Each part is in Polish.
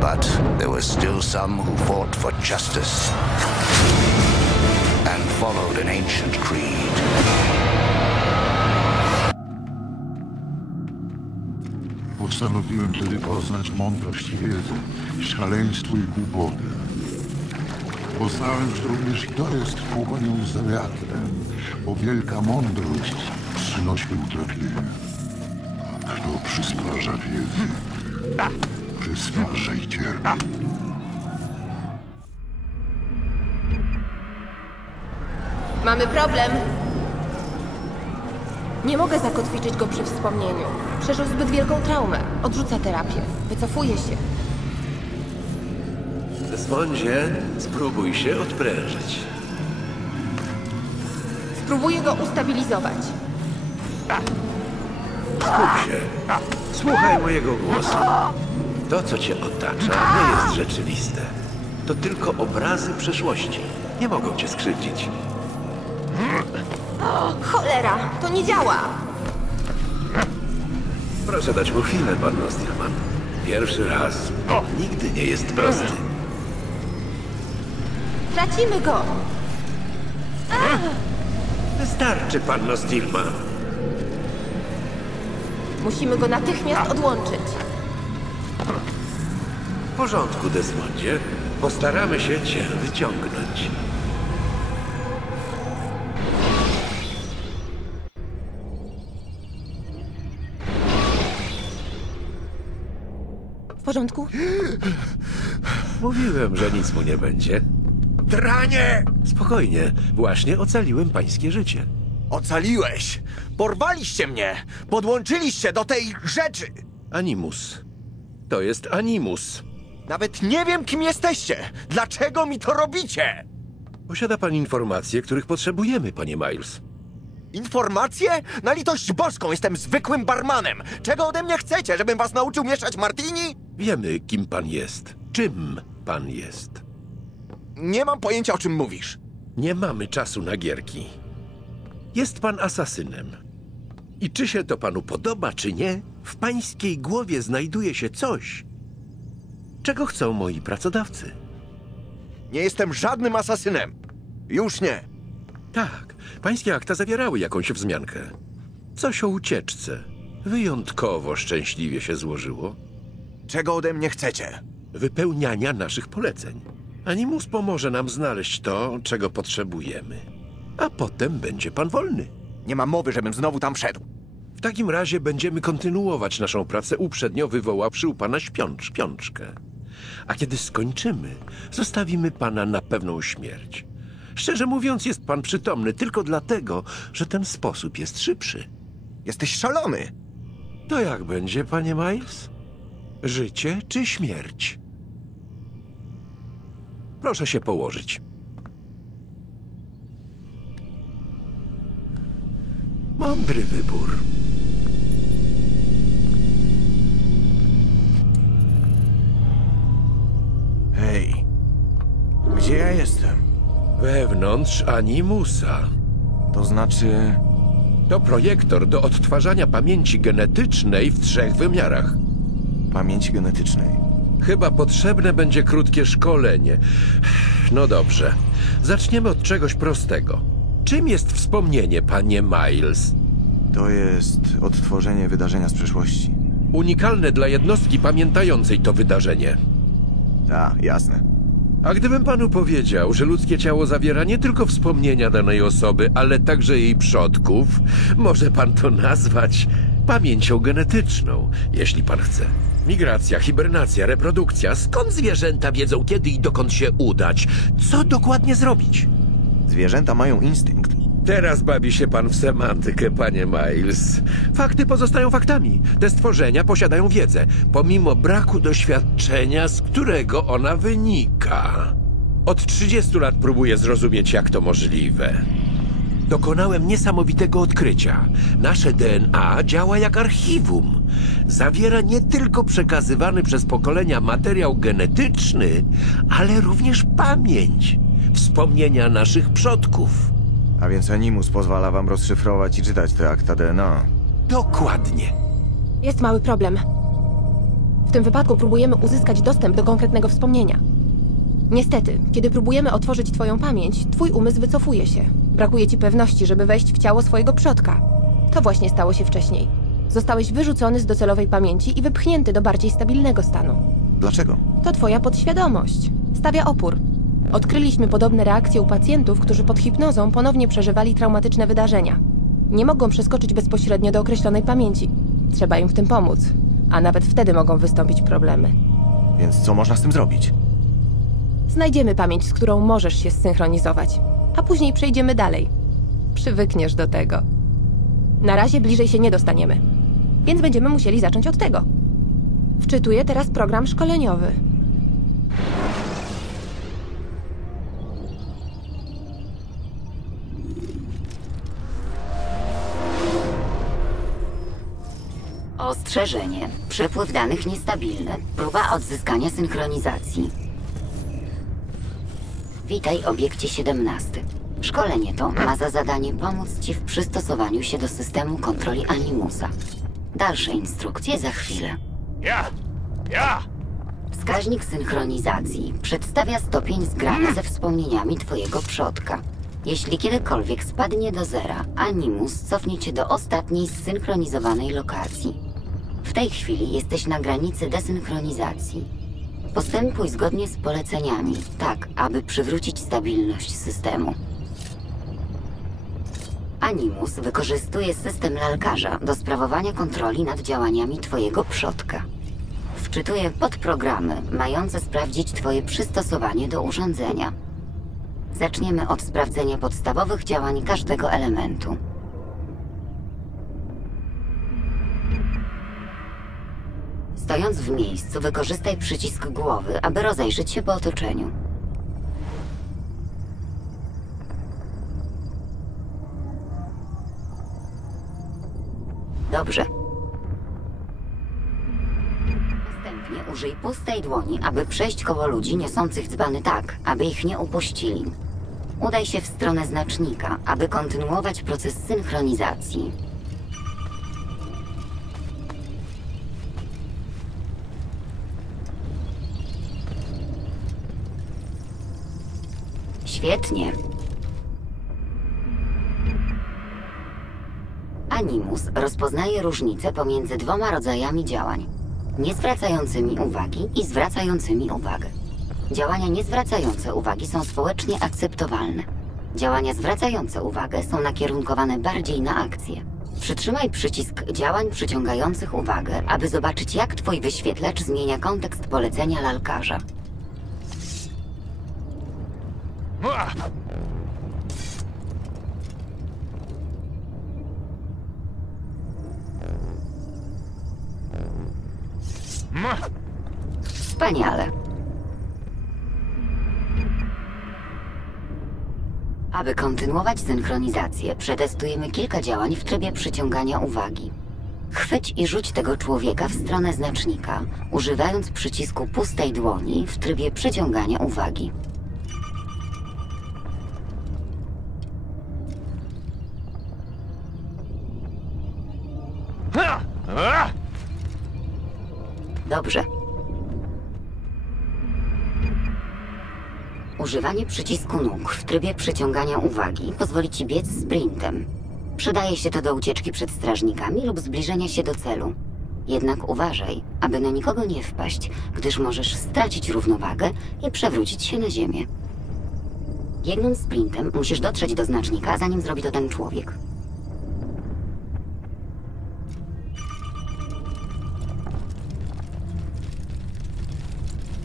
But there were still some who fought for justice and followed an ancient creed. Postanowiłem wtedy poznać mądrość i wiedzę, szaleństwo i głupotę. Poznałem, że również to jest pogonią za wiatrem, bo wielka mądrość przynosi utrapienie. Kto przysparza wiedzy, przysparza i cierpi. Mamy problem. Nie mogę zakotwiczyć go przy wspomnieniu. Przeżył zbyt wielką traumę. Odrzuca terapię. Wycofuje się. Desmondzie, spróbuj się odprężyć. Spróbuję go ustabilizować. Skup się. Słuchaj mojego głosu. To, co cię otacza, nie jest rzeczywiste. To tylko obrazy przeszłości. Nie mogą cię skrzywdzić. Cholera! To nie działa! Proszę dać mu chwilę, panno Stillman. Pierwszy raz nigdy nie jest prosty. Tracimy go! Wystarczy, panno Stillman. Musimy go natychmiast odłączyć. W porządku, Desmondzie. Postaramy się cię wyciągnąć. W porządku? Mówiłem, że nic mu nie będzie. Dranie! Spokojnie, właśnie ocaliłem pańskie życie. Ocaliłeś! Porwaliście mnie! Podłączyliście do tej rzeczy! Animus. To jest Animus. Nawet nie wiem, kim jesteście! Dlaczego mi to robicie? Posiada pan informacje, których potrzebujemy, panie Miles. Informacje? Na litość boską jestem zwykłym barmanem! Czego ode mnie chcecie, żebym was nauczył mieszać martini? Wiemy, kim pan jest. Czym pan jest. Nie mam pojęcia, o czym mówisz. Nie mamy czasu na gierki. Jest pan asasynem. I czy się to panu podoba, czy nie, w pańskiej głowie znajduje się coś, czego chcą moi pracodawcy. Nie jestem żadnym asasynem. Już nie. Tak, pańskie akta zawierały jakąś wzmiankę. Coś o ucieczce. Wyjątkowo szczęśliwie się złożyło. Czego ode mnie chcecie? Wypełniania naszych poleceń. Animus pomoże nam znaleźć to, czego potrzebujemy. A potem będzie pan wolny. Nie ma mowy, żebym znowu tam szedł. W takim razie będziemy kontynuować naszą pracę uprzednio wywoławszy u pana śpiącz, śpiączkę. A kiedy skończymy, zostawimy pana na pewną śmierć. Szczerze mówiąc, jest pan przytomny tylko dlatego, że ten sposób jest szybszy. Jesteś szalony. To jak będzie, panie Miles? Życie czy śmierć? Proszę się położyć. Mądry wybór. Wewnątrz Animusa. To znaczy... To projektor do odtwarzania pamięci genetycznej w trzech wymiarach. pamięci genetycznej. Chyba potrzebne będzie krótkie szkolenie. No dobrze. Zaczniemy od czegoś prostego. Czym jest wspomnienie, panie Miles? To jest odtworzenie wydarzenia z przeszłości. Unikalne dla jednostki pamiętającej to wydarzenie. Tak, jasne. A gdybym panu powiedział, że ludzkie ciało zawiera nie tylko wspomnienia danej osoby, ale także jej przodków, może pan to nazwać pamięcią genetyczną, jeśli pan chce. Migracja, hibernacja, reprodukcja. Skąd zwierzęta wiedzą, kiedy i dokąd się udać? Co dokładnie zrobić? Zwierzęta mają instynkt. Teraz bawi się pan w semantykę, panie Miles. Fakty pozostają faktami. Te stworzenia posiadają wiedzę, pomimo braku doświadczenia, z którego ona wynika. Od 30 lat próbuję zrozumieć, jak to możliwe. Dokonałem niesamowitego odkrycia. Nasze DNA działa jak archiwum. Zawiera nie tylko przekazywany przez pokolenia materiał genetyczny, ale również pamięć, wspomnienia naszych przodków. A więc Animus pozwala wam rozszyfrować i czytać te akta DNA. Dokładnie. Jest mały problem. W tym wypadku próbujemy uzyskać dostęp do konkretnego wspomnienia. Niestety, kiedy próbujemy otworzyć twoją pamięć, twój umysł wycofuje się. Brakuje ci pewności, żeby wejść w ciało swojego przodka. To właśnie stało się wcześniej. Zostałeś wyrzucony z docelowej pamięci i wypchnięty do bardziej stabilnego stanu. Dlaczego? To twoja podświadomość. Stawia opór. Odkryliśmy podobne reakcje u pacjentów, którzy pod hipnozą ponownie przeżywali traumatyczne wydarzenia. Nie mogą przeskoczyć bezpośrednio do określonej pamięci. Trzeba im w tym pomóc, a nawet wtedy mogą wystąpić problemy. Więc co można z tym zrobić? Znajdziemy pamięć, z którą możesz się zsynchronizować, a później przejdziemy dalej. Przywykniesz do tego. Na razie bliżej się nie dostaniemy, więc będziemy musieli zacząć od tego. Wczytuję teraz program szkoleniowy. Ostrzeżenie. Przepływ danych niestabilny. Próba odzyskania synchronizacji. Witaj, obiekcie 17. Szkolenie to ma za zadanie pomóc Ci w przystosowaniu się do systemu kontroli Animusa. Dalsze instrukcje za chwilę. Ja! Ja! Wskaźnik synchronizacji przedstawia stopień zgrania ze wspomnieniami Twojego przodka. Jeśli kiedykolwiek spadnie do zera, Animus cofnie Cię do ostatniej zsynchronizowanej lokacji. W tej chwili jesteś na granicy desynchronizacji. Postępuj zgodnie z poleceniami, tak aby przywrócić stabilność systemu. Animus wykorzystuje system lalkarza do sprawowania kontroli nad działaniami Twojego przodka. Wczytuje podprogramy mające sprawdzić Twoje przystosowanie do urządzenia. Zaczniemy od sprawdzenia podstawowych działań każdego elementu. Stojąc w miejscu, wykorzystaj przycisk głowy, aby rozejrzeć się po otoczeniu. Dobrze. Następnie użyj pustej dłoni, aby przejść koło ludzi niosących dzbany tak, aby ich nie upuścili. Udaj się w stronę znacznika, aby kontynuować proces synchronizacji. Świetnie. Animus rozpoznaje różnicę pomiędzy dwoma rodzajami działań: niezwracającymi uwagi i zwracającymi uwagę. Działania niezwracające uwagi są społecznie akceptowalne. Działania zwracające uwagę są nakierunkowane bardziej na akcję. Przytrzymaj przycisk działań przyciągających uwagę, aby zobaczyć, jak twój wyświetlacz zmienia kontekst polecenia lalkarza. Wspaniale. Aby kontynuować synchronizację, przetestujemy kilka działań w trybie przyciągania uwagi. Chwyć i rzuć tego człowieka w stronę znacznika, używając przycisku pustej dłoni w trybie przyciągania uwagi. Używanie przycisku nóg w trybie przyciągania uwagi pozwoli ci biec sprintem. Przydaje się to do ucieczki przed strażnikami lub zbliżenia się do celu. Jednak uważaj, aby na nikogo nie wpaść, gdyż możesz stracić równowagę i przewrócić się na ziemię. Biegnąc sprintem, musisz dotrzeć do znacznika, zanim zrobi to ten człowiek.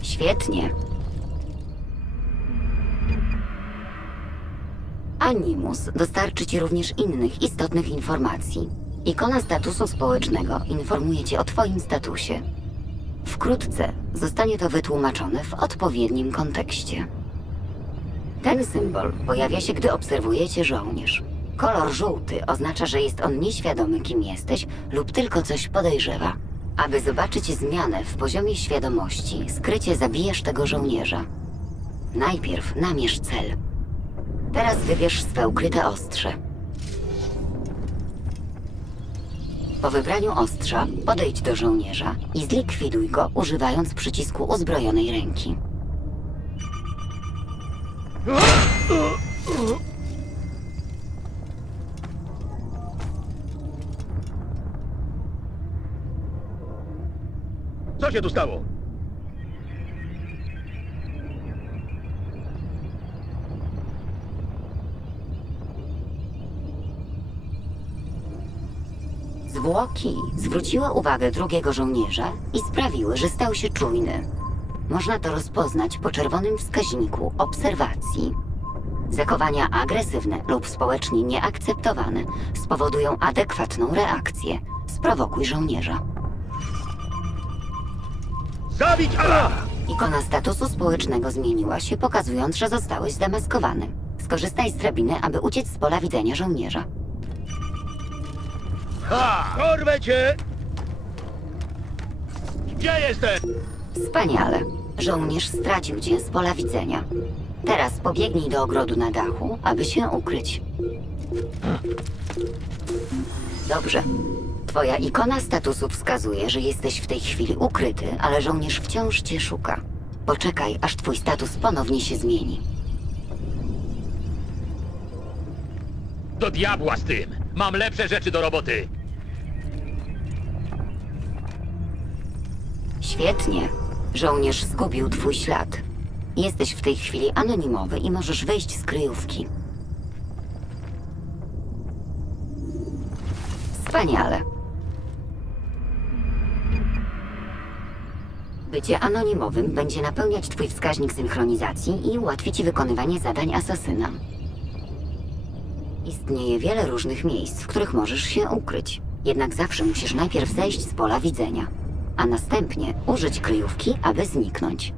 Świetnie. Animus dostarczy Ci również innych istotnych informacji. Ikona statusu społecznego informuje Cię o Twoim statusie. Wkrótce zostanie to wytłumaczone w odpowiednim kontekście. Ten symbol pojawia się, gdy obserwujecie żołnierz. Kolor żółty oznacza, że jest on nieświadomy, kim jesteś lub tylko coś podejrzewa. Aby zobaczyć zmianę w poziomie świadomości, skrycie zabijasz tego żołnierza. Najpierw namierz cel. Teraz wybierz swe ukryte ostrze. Po wybraniu ostrza podejdź do żołnierza i zlikwiduj go używając przycisku uzbrojonej ręki. Co się tu stało? Zwłoki zwróciły uwagę drugiego żołnierza i sprawiły, że stał się czujny. Można to rozpoznać po czerwonym wskaźniku obserwacji. Zachowania agresywne lub społecznie nieakceptowane spowodują adekwatną reakcję. Sprowokuj żołnierza. Zabić Ala! Ikona statusu społecznego zmieniła się, pokazując, że zostałeś zdemaskowany. Skorzystaj z drabiny, aby uciec z pola widzenia żołnierza. Ha! Cię! Gdzie jesteś? Wspaniale. Żołnierz stracił cię z pola widzenia. Teraz pobiegnij do ogrodu na dachu, aby się ukryć. Dobrze. Twoja ikona statusu wskazuje, że jesteś w tej chwili ukryty, ale żołnierz wciąż cię szuka. Poczekaj, aż twój status ponownie się zmieni. Do diabła z tym! Mam lepsze rzeczy do roboty! Świetnie. Żołnierz zgubił twój ślad. Jesteś w tej chwili anonimowy i możesz wyjść z kryjówki. Wspaniale. Bycie anonimowym będzie napełniać twój wskaźnik synchronizacji i ułatwi ci wykonywanie zadań asasyna. Istnieje wiele różnych miejsc, w których możesz się ukryć. Jednak zawsze musisz najpierw zejść z pola widzenia, a następnie użyć kryjówki, aby zniknąć.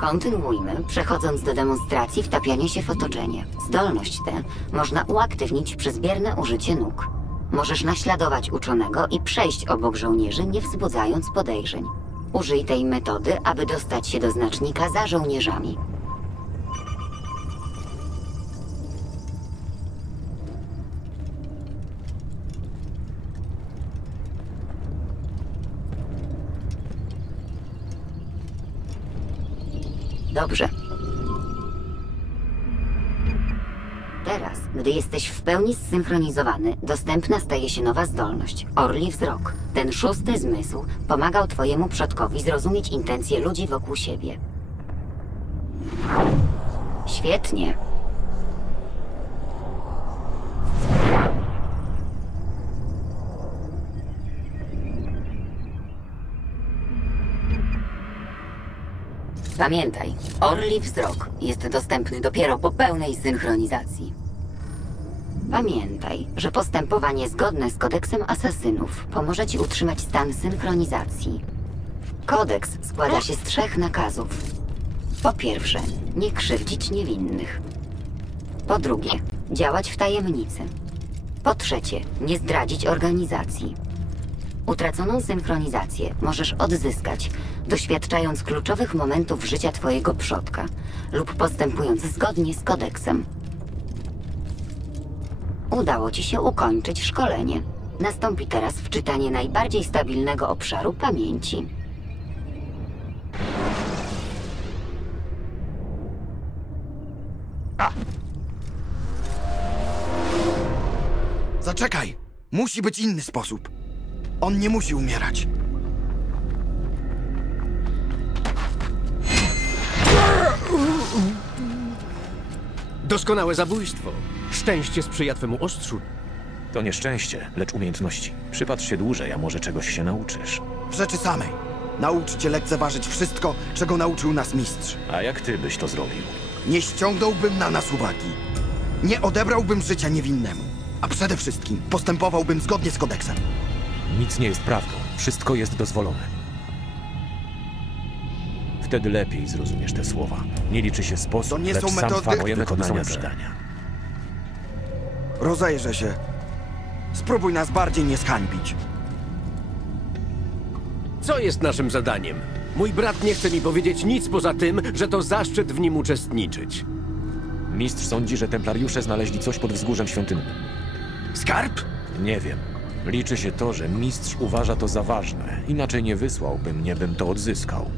Kontynuujmy, przechodząc do demonstracji wtapiania się w otoczenie. Zdolność tę można uaktywnić przez bierne użycie nóg. Możesz naśladować uczonego i przejść obok żołnierzy, nie wzbudzając podejrzeń. Użyj tej metody, aby dostać się do znacznika za żołnierzami. Dobrze. Gdy jesteś w pełni zsynchronizowany, dostępna staje się nowa zdolność orli wzrok. Ten szósty zmysł pomagał Twojemu przodkowi zrozumieć intencje ludzi wokół siebie. Świetnie. Pamiętaj, orli wzrok jest dostępny dopiero po pełnej synchronizacji. Pamiętaj, że postępowanie zgodne z kodeksem asasynów pomoże ci utrzymać stan synchronizacji. Kodeks składa się z trzech nakazów. Po pierwsze, nie krzywdzić niewinnych. Po drugie, działać w tajemnicy. Po trzecie, nie zdradzić organizacji. Utraconą synchronizację możesz odzyskać, doświadczając kluczowych momentów życia Twojego przodka lub postępując zgodnie z kodeksem. Udało Ci się ukończyć szkolenie. Nastąpi teraz wczytanie najbardziej stabilnego obszaru pamięci. Zaczekaj! Musi być inny sposób. On nie musi umierać. Doskonałe zabójstwo. Szczęście sprzyja twemu ostrzu. To nie szczęście, lecz umiejętności. Przypatrz się dłużej, a może czegoś się nauczysz. W rzeczy samej. Nauczycie lekceważyć wszystko, czego nauczył nas mistrz. A jak ty byś to zrobił? Nie ściągnąłbym na nas uwagi. Nie odebrałbym życia niewinnemu. A przede wszystkim postępowałbym zgodnie z kodeksem. Nic nie jest prawdą. Wszystko jest dozwolone. Wtedy lepiej zrozumiesz te słowa. Nie liczy się sposób, To nie lecz są sam metody, fakt wykonania są zadania. Rozejrzę się. Spróbuj nas bardziej nie zhańbić. Co jest naszym zadaniem? Mój brat nie chce mi powiedzieć nic poza tym, że to zaszczyt w nim uczestniczyć. Mistrz sądzi, że templariusze znaleźli coś pod wzgórzem świątynnym. Skarb? Nie wiem. Liczy się to, że mistrz uważa to za ważne. Inaczej nie wysłałby mnie, bym to odzyskał.